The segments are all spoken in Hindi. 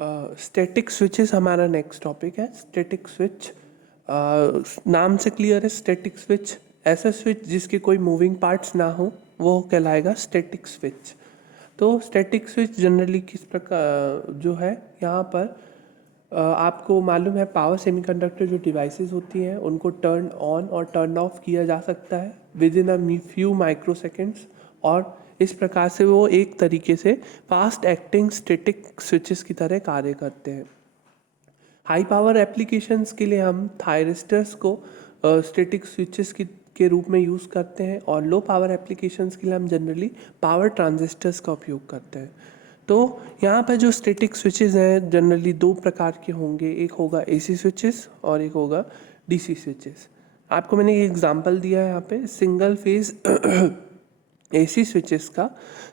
स्टैटिक स्विचेस हमारा नेक्स्ट टॉपिक है। स्टैटिक स्विच नाम से क्लियर है। स्टैटिक स्विच ऐसा स्विच जिसके कोई मूविंग पार्ट्स ना हो वो कहलाएगा स्टैटिक स्विच। तो स्टैटिक स्विच जनरली किस प्रकार जो है यहाँ पर आपको मालूम है पावर सेमीकंडक्टर जो डिवाइसेस होती हैं उनको टर्न ऑन और टर्न ऑफ किया जा सकता है with in a few micro seconds, और इस प्रकार से वो एक तरीके से फास्ट एक्टिंग स्टैटिक स्विचेस की तरह कार्य करते हैं। हाई पावर एप्लीकेशंस के लिए हम थायरिस्टर्स को स्टैटिक स्विचेस के रूप में यूज़ करते हैं, और लो पावर एप्लीकेशंस के लिए हम जनरली पावर ट्रांजिस्टर्स का उपयोग करते हैं। तो यहाँ पर जो स्टैटिक स्विचेस हैं जनरली दो प्रकार के होंगे, एक होगा एसी स्विचेस और एक होगा डीसी स्विचेस। आपको मैंने एक एग्जांपल दिया है यहाँ पे सिंगल फेज एसी स्विचेस का।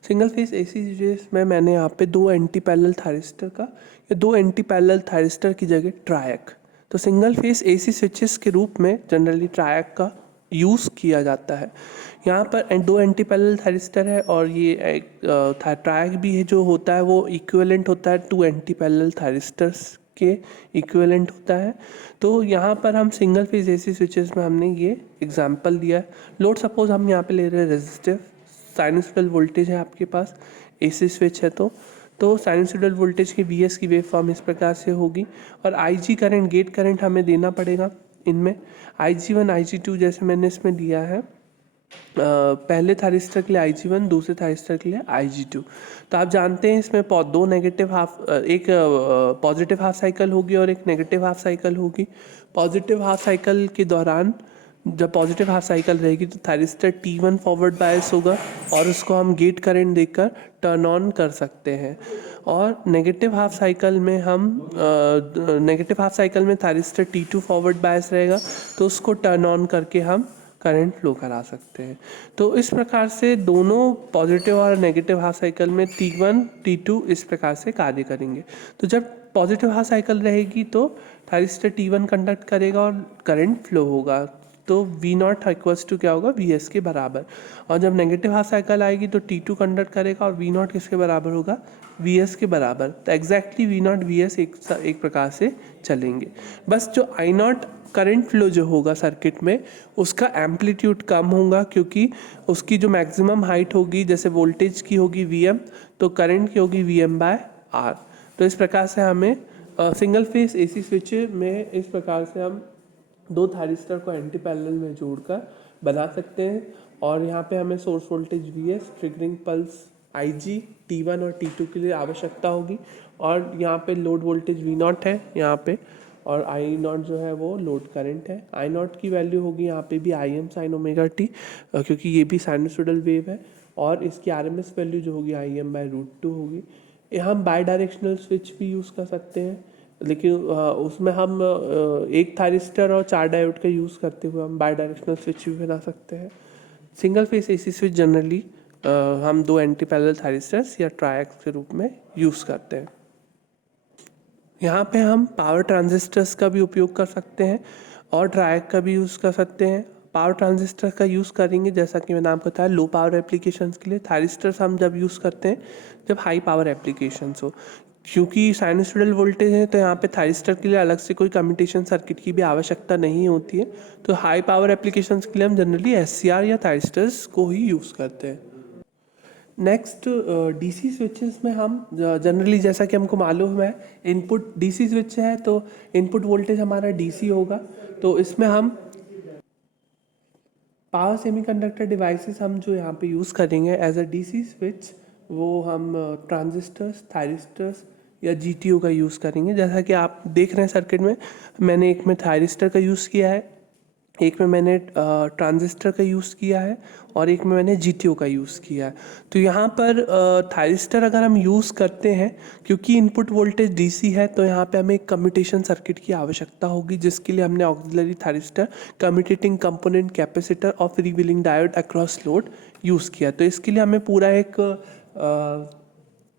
सिंगल फेज एसी स्विचेस में मैंने यहाँ पे दो एंटी पैरेलल थायरिस्टर का या दो एंटी पैरेलल थायरिस्टर की जगह ट्रायक, तो सिंगल फेज एसी स्विचेस के रूप में जनरली ट्रायक का यूज़ किया जाता है। यहाँ पर दो एंटी पैरेलल थायरिस्टर है और ये एक ट्रायक भी है जो होता है वो इक्विवेलेंट होता है टू एंटी पैरेलल थायरिस्टर्स के इक्विवेलेंट होता है। तो यहाँ पर हम सिंगल फेज एसी स्विचेस में हमने ये एग्जांपल दिया है। लोड सपोज हम यहाँ पे ले रहे हैं रेजिस्टिव साइनसॉइडल वोल्टेज है आपके पास, एसी स्विच है तो साइनसॉइडल वोल्टेज की वीएस की वेव फॉर्म इस प्रकार से होगी, और आईजी करंट गेट करंट हमें देना पड़ेगा इनमें। IG1 IG2 जैसे मैंने इसमें दिया है पहले थायरिस्टर के लिए IG1, दूसरे थायरिस्टर के लिए IG2। तो आप जानते हैं इसमें दो नेगेटिव हाफ, एक पॉजिटिव हाफ साइकिल होगी और एक नेगेटिव हाफ साइकिल होगी। पॉजिटिव हाफ साइकिल के दौरान जब पॉजिटिव हाफ साइकिल रहेगी तो थायरिस्टर T1 फॉरवर्ड बायस होगा और उसको हम गेट करंट देकर टर्न ऑन कर सकते हैं, और नेगेटिव हाफ साइकिल में थायरिस्टर T2 फॉरवर्ड बायस रहेगा तो उसको टर्न ऑन करके हम करंट फ्लो करा सकते हैं। तो इस प्रकार से दोनों पॉजिटिव और नेगेटिव हाफ साइकिल में T1 T2 इस प्रकार से कार्य करेंगे। तो जब पॉजिटिव हाफ साइकिल रहेगी तो थायरिस्टर T1 कंडक्ट करेगा और करंट फ्लो होगा, तो V0 इक्वल्स टू क्या होगा VS के बराबर। और जब नेगेटिव हाफ साइकिल आएगी तो T2 कंडक्ट करेगा और V0 किसके बराबर होगा VS के बराबर। तो एग्जैक्टली V0 VS एक प्रकार से चलेंगे। बस जो I0 करंट फ्लो जो होगा सर्किट में उसका एम्पलीट्यूड कम होगा, क्योंकि उसकी जो मैक्सिमम हाइट होगी जैसे वोल्टेज की होगी VM तो करंट की होगी VM/R। तो इस प्रकार से हमें सिंगल फेज एसी स्विच में इस प्रकार से हम दो थायरिस्टर को एंटी पैरेलल में जोड़कर बना सकते हैं, और यहाँ पे हमें source voltage VS, triggering pulse IG T1 और T2 के लिए आवश्यकता होगी, और यहाँ पे लोड वोल्टेज V0 है यहाँ पे, और I0 जो है वो लोड करंट है। I0 की वैल्यू होगी यहाँ पे भी Im sin ओमेगा t, क्योंकि ये भी साइनसॉइडल वेव है, और इसकी RMS वैल्यू जो होगी Im/√2 होगी। हम बाई डायरेक्शनल स्विच भी यूज़ कर सकते हैं, लेकिन उसमें हम एक थायरिस्टर और 4 डायोड का यूज़ करते हुए हम बाई डायरेक्शनल स्विच भी बना सकते हैं। Single phase AC switch generally हम दो एंटी पैरेलल थायरिस्टर्स या ट्रायक्स के रूप में यूज़ करते हैं। यहाँ पे हम पावर ट्रांजिस्टर्स का भी उपयोग कर सकते हैं और ट्रायक का भी यूज़ कर सकते हैं। पावर ट्रांजिस्टर का यूज़ करेंगे जैसा कि मैंने आपको बताया लो पावर एप्लीकेशंस के लिए। थायरिस्टर्स हम जब यूज़ करते हैं जब हाई पावर एप्लीकेशंस हो, क्योंकि साइनसॉइडल वोल्टेज है तो यहाँ पे थायरिस्टर के लिए अलग से कोई कम्यूटेशन सर्किट की भी आवश्यकता नहीं होती है। तो हाई पावर एप्लीकेशंस के लिए हम जनरली SCR या थायरिस्टर्स को ही यूज़ करते हैं। नेक्स्ट डीसी स्विचेस में हम जनरली जैसा कि हमको मालूम है इनपुट डीसी स्विच है तो इनपुट वोल्टेज हमारा डीसी होगा, तो इसमें हम पावर सेमीकंडक्टर डिवाइसेस हम जो यहाँ पे यूज़ करेंगे एज अ डीसी स्विच वो हम ट्रांजिस्टर्स, थायरिस्टर्स या GTO का यूज़ करेंगे। जैसा कि आप देख रहे हैं सर्किट में मैंने एक में थायरिस्टर का यूज़ किया है, एक में मैंने ट्रांजिस्टर का यूज़ किया है और एक में मैंने GTO का यूज़ किया है। तो यहाँ पर थायरिस्टर अगर हम यूज़ करते हैं क्योंकि इनपुट वोल्टेज DC है तो यहाँ पे हमें एक कम्यूटेशन सर्किट की आवश्यकता होगी, जिसके लिए हमने auxiliary thyristor, commutating component, capacitor और freewheeling diode across load use किया। तो इसके लिए हमें पूरा एक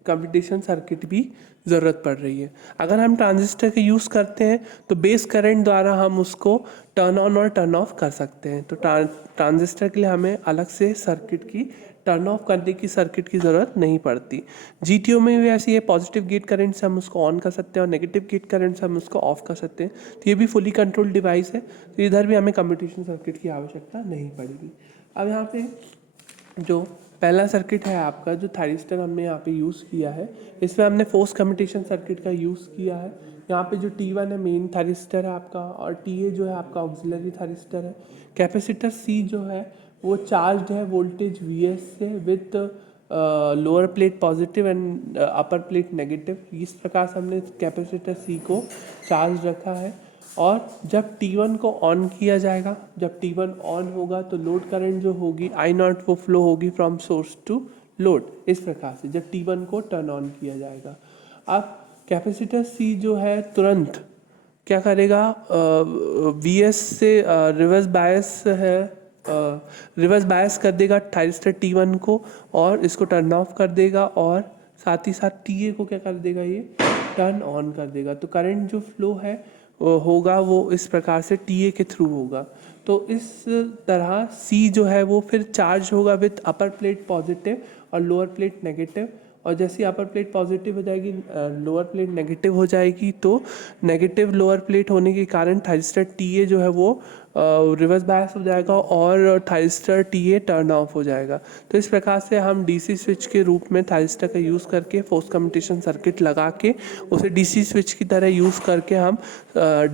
कम्यूटेशन सर्किट भी ज़रूरत पड़ रही है। अगर हम ट्रांजिस्टर के यूज़ करते हैं तो बेस करंट द्वारा हम उसको टर्न ऑन और टर्न ऑफ कर सकते हैं। तो ट्रांजिस्टर के लिए हमें अलग से सर्किट की टर्न ऑफ करने की सर्किट की ज़रूरत नहीं पड़ती। जीटीओ में भी ऐसी है, पॉजिटिव गेट करंट से हम उसको ऑन कर सकते हैं और नेगेटिव गेट करंट से हम उसको ऑफ कर सकते हैं। तो ये भी फुली कंट्रोल्ड डिवाइस है, तो इधर भी हमें कम्यूटेशन सर्किट की आवश्यकता नहीं पड़ेगी। अब यहाँ पे जो पहला सर्किट है आपका, जो थायरिस्टर हमने यहाँ पे यूज़ किया है, इसमें हमने फोर्स कम्यूटेशन सर्किट का यूज़ किया है। यहाँ पे जो T1 है मेन थायरिस्टर है आपका, और TA जो है आपका ऑक्सिलरी थायरिस्टर है। कैपेसिटर C जो है वो चार्ज है वोल्टेज VS से with lower plate positive and upper plate negative. इस प्रकार से हमने कैपेसिटर C को चार्ज रखा है। और जब T1 को ऑन किया जाएगा, जब T1 ऑन होगा तो लोड करंट जो होगी I0 वो फ्लो होगी फ्रॉम सोर्स टू लोड। इस प्रकार से जब T1 को टर्न ऑन किया जाएगा, अब कैपेसिटर C जो है तुरंत क्या करेगा, VS से रिवर्स बायस है, रिवर्स बायस कर देगा थायरिस्टर T1 को और इसको टर्न ऑफ कर देगा, और साथ ही साथ TA को क्या कर देगा, ये टर्न ऑन कर देगा। तो करंट जो फ्लो है होगा वो इस प्रकार से TA के थ्रू होगा। तो इस तरह C जो है वो फिर चार्ज होगा विथ अपर प्लेट पॉजिटिव और लोअर प्लेट नेगेटिव, और जैसे अपर प्लेट पॉजिटिव हो जाएगी लोअर प्लेट नेगेटिव हो जाएगी, तो नेगेटिव लोअर प्लेट होने के कारण थायरिस्टर TA जो है वो रिवर्स बायस हो जाएगा और थायरिस्टर TA टर्न ऑफ हो जाएगा। तो इस प्रकार से हम DC स्विच के रूप में थायरिस्टर का यूज़ करके फोर्स कम्यूटेशन सर्किट लगा के उसे DC स्विच की तरह यूज़ करके हम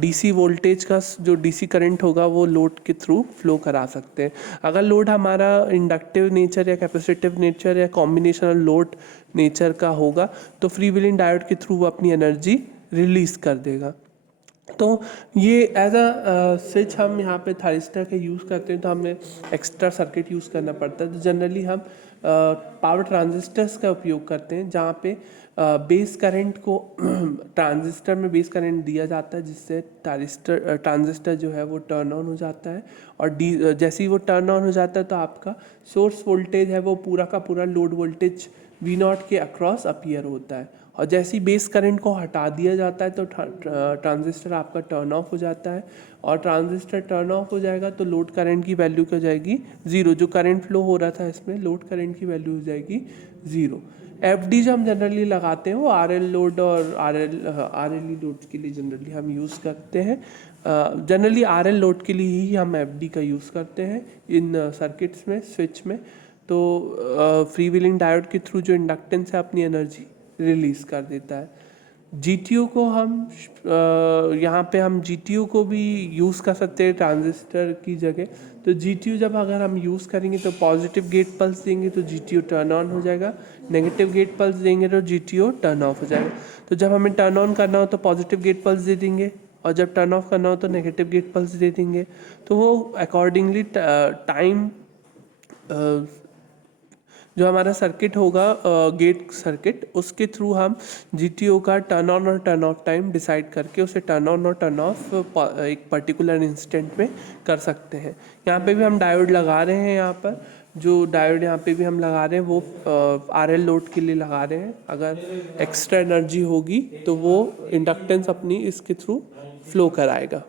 DC वोल्टेज का जो DC करंट होगा वो लोड के थ्रू फ्लो करा सकते हैं। अगर लोड हमारा इंडक्टिव नेचर या कैपेसिटिव नेचर या कॉम्बिनेशनल लोड नेचर का होगा तो फ्री व्हीलिंग डायोड के थ्रू वो अपनी एनर्जी रिलीज़ कर देगा। तो ये एज अ स्विच हम यहाँ पे थायरिस्टर का यूज़ करते हैं, तो हमें एक्स्ट्रा सर्किट यूज़ करना पड़ता है। तो जनरली हम पावर ट्रांजिस्टर्स का उपयोग करते हैं, जहाँ पे बेस करंट को ट्रांजिस्टर में बेस करंट दिया जाता है, जिससे ट्रांजिस्टर जो है वो टर्न ऑन हो जाता है। और जैसे ही वो टर्न ऑन हो जाता है तो आपका सोर्स वोल्टेज है वो पूरा का पूरा लोड वोल्टेज V0 के अक्रॉस अपीयर होता है। और जैसे ही बेस करंट को हटा दिया जाता है तो ट्रांजिस्टर आपका टर्न ऑफ हो जाता है, और ट्रांजिस्टर टर्न ऑफ हो जाएगा तो लोड करंट की वैल्यू क्या हो जाएगी, ज़ीरो। जो करंट फ्लो हो रहा था इसमें लोड करंट की वैल्यू हो जाएगी ज़ीरो। FD जो हम जनरली लगाते हैं वो RL लोड और RLE लोड के लिए जनरली हम यूज़ करते हैं। जनरली RL लोड के लिए ही हम FD का यूज़ करते हैं इन सर्किट्स में, स्विच में। तो फ्री व्हीलिंग डायोड के थ्रू जो इंडक्टेंस है अपनी एनर्जी रिलीज़ कर देता है। GTO को हम यहाँ पे हम GTO को भी यूज़ कर सकते हैं ट्रांजिस्टर की जगह। तो GTO जब अगर हम यूज़ करेंगे तो पॉजिटिव गेट पल्स देंगे तो GTO टर्न ऑन हो जाएगा, नेगेटिव गेट पल्स देंगे तो GTO टर्न ऑफ हो जाएगा। तो जब हमें टर्न ऑन करना हो तो पॉजिटिव गेट पल्स दे देंगे, और जब टर्न ऑफ करना हो तो नेगेटिव गेट पल्स दे देंगे। तो वो अकॉर्डिंगली टाइम जो हमारा सर्किट होगा गेट सर्किट, उसके थ्रू हम GTO का टर्न ऑन और टर्न ऑफ टाइम डिसाइड करके उसे टर्न ऑन और टर्न ऑफ एक पर्टिकुलर इंस्टेंट में कर सकते हैं। यहाँ पे भी हम डायोड लगा रहे हैं, यहाँ पर जो डायोड यहाँ पे भी हम लगा रहे हैं वो RL लोड के लिए लगा रहे हैं। अगर एक्स्ट्रा एनर्जी होगी तो वो इंडक्टेंस अपनी इसके थ्रू फ्लो कराएगा।